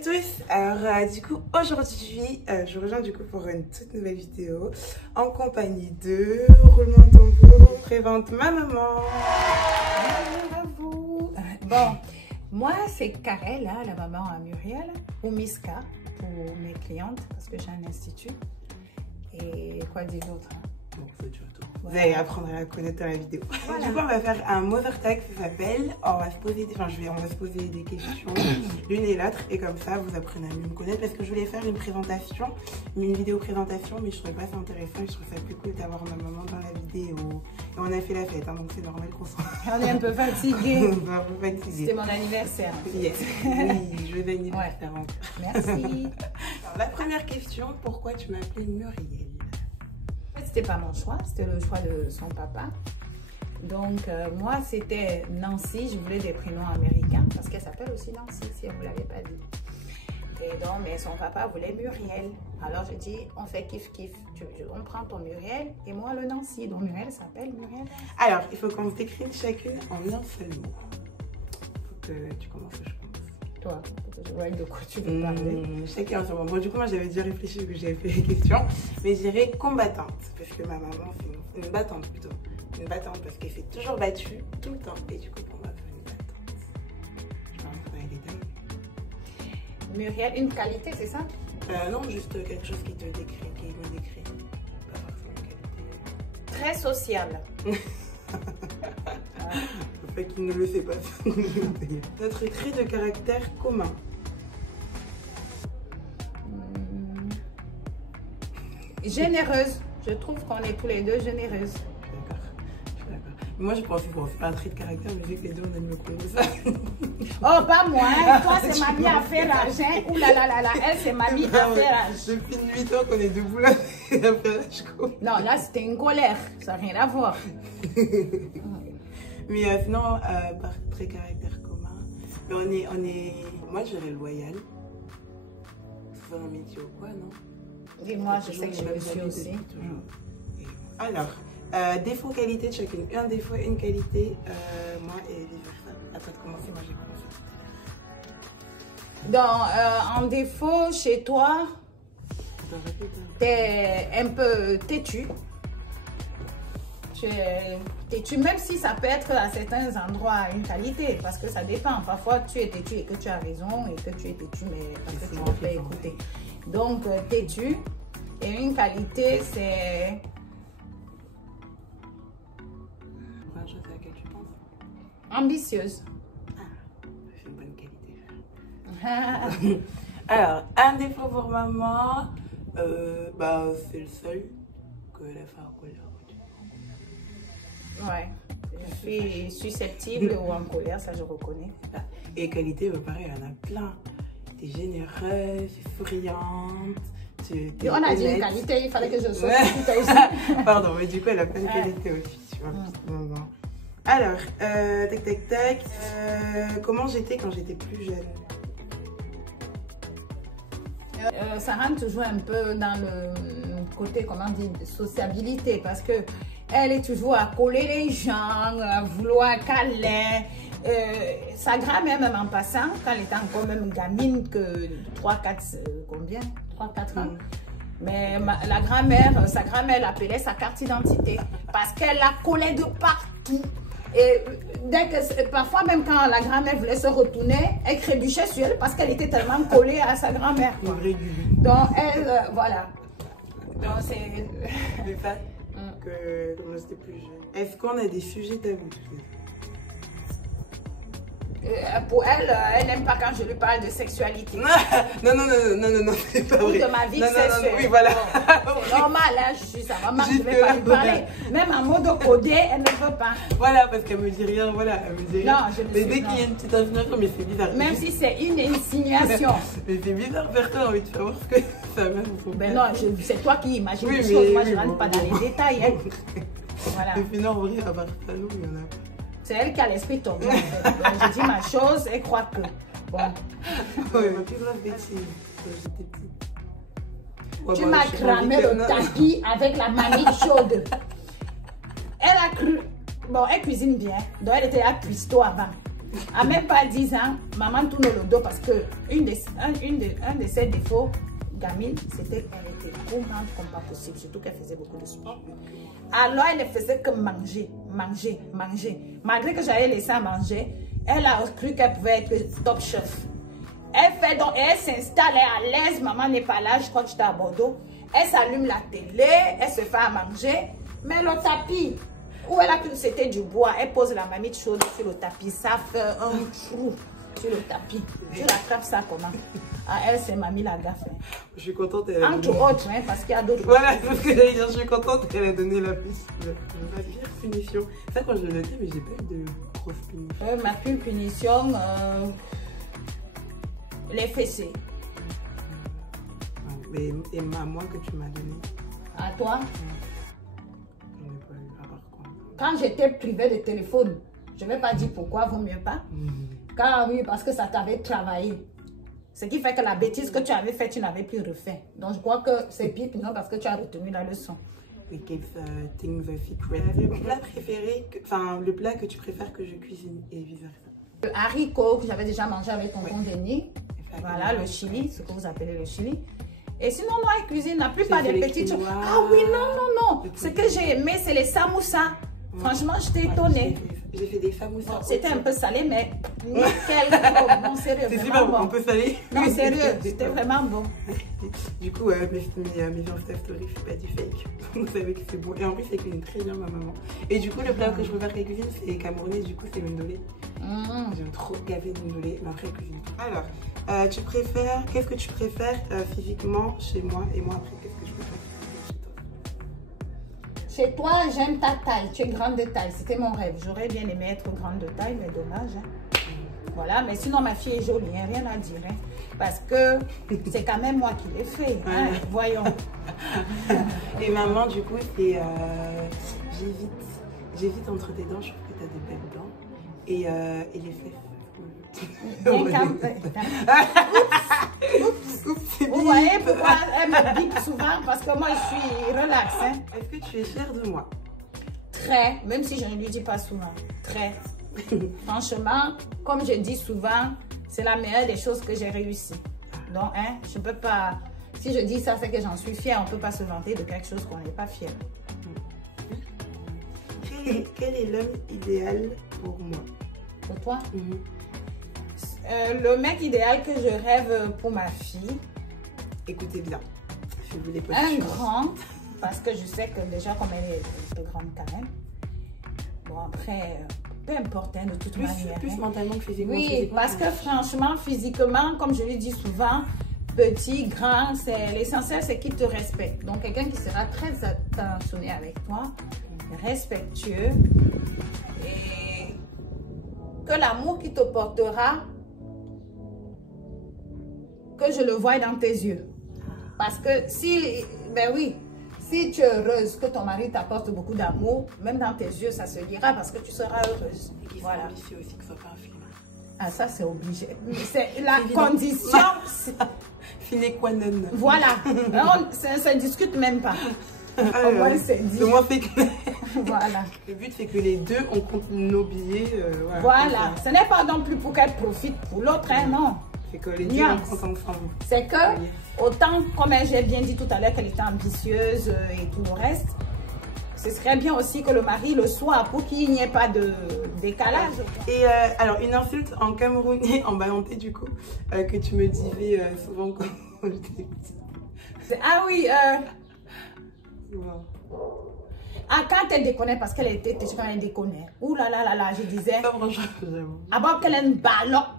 à tous. Alors du coup aujourd'hui je vous rejoins du coup pour une toute nouvelle vidéo en compagnie de roulement de tambour, présente ma maman. Bonjour à vous. Bon, moi c'est Karel, hein, la maman à Muriel, ou Miska pour mes clientes parce que j'ai un institut. Et quoi dire d'autre, hein? Bon, ça tu tout. Vous allez apprendre à la connaître dans la vidéo. Voilà. Du coup, on va faire un mother tag, ça s'appelle. On va se poser des questions l'une et l'autre, et comme ça, vous apprenez à mieux me connaître. Parce que je voulais faire une présentation, une vidéo présentation, mais je trouvais pas ça intéressant. Je trouve ça plus cool d'avoir ma maman dans la vidéo. Et on a fait la fête, hein, donc c'est normal qu'on soit. On est un peu fatigué. On est un peu fatigué. C'était mon anniversaire. Yes. Oui, joyeux anniversaire. Ouais. Merci. Alors, la première question, pourquoi tu m'as appelée Muriel? C'était pas mon choix, c'était le choix de son papa. Donc moi c'était Nancy, je voulais des prénoms américains parce qu'elle s'appelle aussi Nancy si elle ne vous l'avait pas dit. Et donc mais son papa voulait Muriel. Alors je dis on fait kiff kiff, on prend ton Muriel et moi le Nancy. Donc Muriel s'appelle Muriel. Alors il faut qu'on se décrive chacune en un seul mot. Il faut que tu commences, je pense. Toi, je vois de quoi tu veux parler. Chacun en ce moment. Bon, du coup, moi j'avais déjà réfléchi que j'avais fait les questions, mais je dirais combattante, parce que ma maman fait une battante plutôt. Une battante parce qu'elle fait toujours battue tout le temps, et du coup, pour moi, c'est une battante. Je vais rentrer dans les détails. Muriel, une qualité, c'est ça? Non, juste quelque chose qui te décrit, qui me décrit. Pas forcément une qualité. Très sociable. Le fait qu'il ne le sait pas. Notre trait de caractère commun. Généreuse. Je trouve qu'on est tous les deux généreuses. D'accord, je suis d'accord. Moi, je pense qu'on fait un trait de caractère, mais vu que les deux, on aime le combo ça. Oh, pas moi, hein. Toi, c'est mamie à faire l'argent. Ouh là là là là, elle, c'est mamie à faire l'argent. Depuis 8 ans qu'on est debout là, et à faire l'argent. Non, là, c'était une colère. Ça n'a rien à voir. Mais sinon, par trait de caractère commun, mais on est... Moi, je dirais loyal. C'est un métier ou quoi, non? Et moi, je sais que je le suis aussi. Alors, défaut, qualité de chacune. Un défaut, une qualité, moi et vice versa. À toi de commencer, moi j'ai commencé. Donc, en défaut, chez toi, t'es un peu têtu. Tu es têtu, même si ça peut être à certains endroits une qualité, parce que ça dépend. Parfois, tu es têtu et que tu as raison, et que tu es têtu, mais parce que tu ne peux pas écouter. Donc, têtu. Et une qualité, c'est... Une chose à laquelle tu penses? Ambitieuse. Ah, c'est une bonne qualité. Alors, un défaut pour maman, c'est le seul que la fait en colère. Ouais, je suis susceptible ou en colère, ça je reconnais. Et qualité, pareil, il y en a plein. Tu es généreuse, tu es souriante. On a dit une qualité, il fallait que je sois Pardon, mais du coup, elle a plein de qualités aussi. Tu vois. Alors, tac, tac, tac. Comment j'étais quand j'étais plus jeune? Ça rentre toujours un peu dans le côté, comment dire, de sociabilité, parce que elle est toujours à coller les gens, à vouloir câlin. Sa grand-mère, même en passant, quand elle était encore même gamine, que 3-4 ans. Mais la grand-mère, sa grand-mère l'appelait sa carte d'identité parce qu'elle la collait de partout. Et parfois, même quand la grand-mère voulait se retourner, elle trébuchait sur elle parce qu'elle était tellement collée à sa grand-mère. Donc, elle, voilà. Donc, c'est... Que quand j'étais plus jeune. Est-ce qu'on a des sujets tabous? Pour elle, elle n'aime pas quand je lui parle de sexualité. Non, c'est pas vrai. Ou de ma vie sexuelle. Oui, voilà. C'est normal, hein, je suis sa maman, je ne vais pas lui parler. Même en mode codé, elle ne veut pas. Voilà, parce qu'elle me dit rien, voilà, elle me dit rien. Non, je me mais dès qu'il y a une petite insinuation, mais c'est bizarre. Même si c'est une insinuation. Mais c'est bizarre, Bertrand, envie de savoir ce que ça m'a fait. Ben non, c'est toi qui imagines les choses, moi je ne rentre pas dans les détails. Hein. Voilà. Mais sinon, en vrai, à part ça, non, il y en a pas. C'est elle qui a l'esprit tordu. En fait. Donc, je dis ma chose et croit que. Bon. Ouais, ma plus grave bêtise, quand j'étais petite. Tu m'as cramé le tapis avec la mamie chaude. Elle a cru. Bon, elle cuisine bien. Donc, elle était à cuistot avant. À même pas 10 ans, maman tourne le dos parce que un de ses défauts, gamine, c'était qu'elle était gourmande comme pas possible, surtout qu'elle faisait beaucoup de sport. Alors, elle ne faisait que manger, manger, manger. Malgré que j'avais laissé à manger, elle a cru qu'elle pouvait être top chef. Elle fait donc, elle s'installe, elle est à l'aise, maman n'est pas là, je crois que j'étais à Bordeaux. Elle s'allume la télé, elle se fait à manger, mais le tapis, où elle a cru que c'était du bois, elle pose la marmite chaude sur le tapis, ça fait un trou sur le tapis. Tu l'attrapes ça comment? Ah, elle, c'est mamie la gaffe. Hein. Je suis contente. Entre autres, hein, parce qu'il y a d'autres. Voilà, c'est ce que j'allais dire. Je suis contente qu'elle ait donné la pire punition. Ça, quand je le notais, mais j'ai pas eu de grosse punition. Ma pire punition, les fessées. Et à moi que tu m'as donné. À toi? On n'est pas eu à part quoi. Quand j'étais privée de téléphone, je ne vais pas dire pourquoi, vaut mieux pas. Car oui, parce que ça t'avait travaillé. Ce qui fait que la bêtise que tu avais faite, tu n'avais plus refait. Donc, je crois que c'est pire, non, parce que tu as retenu la leçon. We give things a secret. Le plat préféré, le plat que tu préfères que je cuisine et vice versa. Le haricot que j'avais déjà mangé avec tonton Denis. Voilà, le chili, ce que vous appelez le chili. Et sinon, moi, je cuisine la plupart des petites choses. Ah oui, non. Ce que j'ai aimé, c'est les samoussas. Franchement, j'étais étonnée. J'ai fait des famoussas. C'était un peu salé, mais nickel. Non, sérieux, c'est super bon. Un peu salé. Non, sérieux, c'était vraiment bon. Du coup, mes Insta Story, je fais pas du fake. Vous savez que c'est bon. Et en plus, c'est cuisine très bien, ma maman. Et du coup, le plat que je préfère qu'elle cuisine, c'est camerounais. Du coup, c'est l'undolé. J'aime trop gaver d'undolé. Mais après, elle cuisine. Alors, qu'est-ce que tu préfères physiquement chez moi? Et moi, après, qu'est-ce que je préfère chez toi? J'aime ta taille. Tu es grande de taille. C'était mon rêve. J'aurais bien aimé être grande de taille, mais dommage. Hein. Voilà, mais sinon, ma fille est jolie. Hein, rien à dire. Hein, parce que c'est quand même moi qui l'ai fait. Hein, voyons. Et maman, du coup, c'est... J'évite entre tes dents. Je trouve que tu as des belles dents. Et les fesses. Vous voyez pourquoi elle me bip souvent? Parce que moi je suis relax. Hein? Est-ce que tu es fière de moi? Très, même si je ne lui dis pas souvent. Très. Franchement, comme je dis souvent, c'est la meilleure des choses que j'ai réussi. Donc, hein, je peux pas. Si je dis ça, c'est que j'en suis fière. On ne peut pas se vanter de quelque chose qu'on n'est pas fier. Quel est l'homme idéal pour moi? Pour toi? Le mec idéal que je rêve pour ma fille. Écoutez bien. Je vous les pose un grand, parce que je sais que déjà comme elle est un peu grande quand même. Bon après, peu importe hein, de toute manière. Plus mentalement que physiquement. Oui, parce que franchement, physiquement, comme je lui dis souvent, petit, grand, l'essentiel c'est qu'il te respecte. Donc quelqu'un qui sera très attentionné avec toi, respectueux et que l'amour qu'il te portera, que je le voie dans tes yeux. Parce que si, ben oui, si tu es heureuse, que ton mari t'apporte beaucoup d'amour, même dans tes yeux, ça se dira parce que tu seras heureuse. Et qu'il soit ambitieux aussi, que ce soit pas un flemmard. Ah, ça c'est obligé. C'est la condition. Fine qua non. Voilà. Ça ne se discute même pas. Au moins c'est dit. Le moins fait que... Voilà. Le but c'est que les deux, on compte nos billets. Voilà. Ce n'est pas non plus pour qu'elle profite pour l'autre, hein, non. C'est que les deux, on compte ensemble. C'est que, autant, comme j'ai bien dit tout à l'heure, qu'elle était ambitieuse et tout le reste, ce serait bien aussi que le mari le soit pour qu'il n'y ait pas de décalage. Et alors, une insulte en camerounais, en balantais du coup, que tu me disais souvent quand j'étais petite. Ah oui, Wow. Ah, quand elle déconnait, parce qu'elle était quand elle déconnait. Ouh là là là là, je disais. Avant qu'elle ait une baloque,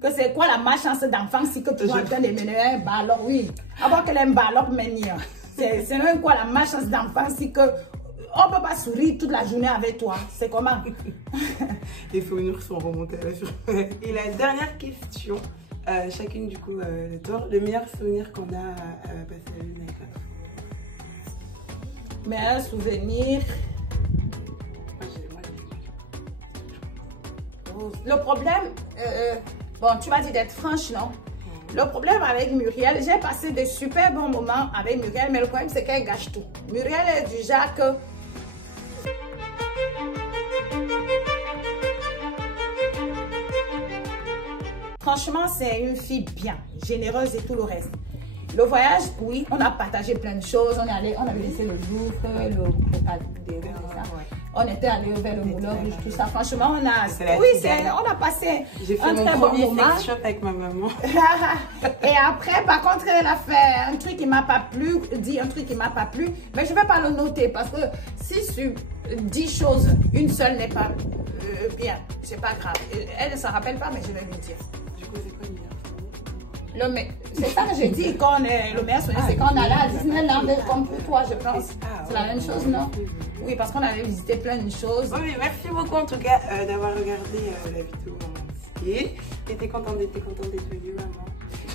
que c'est quoi la malchance d'enfant si que tu es en train de mener un ballon, oui. Avant qu'elle ait un ballon menir. C'est même quoi la malchance d'enfant si que on ne peut pas sourire toute la journée avec toi. C'est comment? Les souvenirs sont remontés à la surface. Et la dernière question, chacune du coup le tour, le meilleur souvenir qu'on a passé la lune avec la meilleur souvenir. Le problème, bon, tu m'as dit d'être franche, non? Le problème avec Muriel, j'ai passé des super bons moments avec Muriel, mais le problème c'est qu'elle gâche tout. Muriel est du genre que franchement, c'est une fille bien, généreuse et tout le reste. Le voyage, oui, on a partagé plein de choses. On avait laissé le Louvre, on était allé vers le Moulin Rouge, tout ça. Franchement, on a passé un très bon moment. Avec ma maman. Et après, par contre, elle a fait un truc qui m'a pas plu, dit un truc qui m'a pas plu, mais je vais pas le noter parce que si sur 10 choses, une seule n'est pas bien, c'est pas grave. Elle ne s'en rappelle pas, mais je vais lui dire. Du coup, c'est quoi c'est ça que j'ai dit quand le meilleur souvenir, c'est quand on allait à Disneyland, comme pour toi, je pense. C'est la même chose, non? Oui, parce qu'on avait visité plein de choses. Oui, merci beaucoup en tout cas d'avoir regardé la vidéo entière. T'étais contente d'être venue, maman?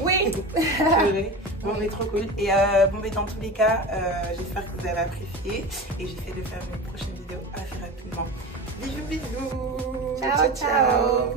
Oui. Bon, mais trop cool. Et bon, mais dans tous les cas, j'espère que vous avez apprécié. Et j'essaie de faire une prochaine vidéo assez rapidement. Bisous, bisous. Ciao, ciao.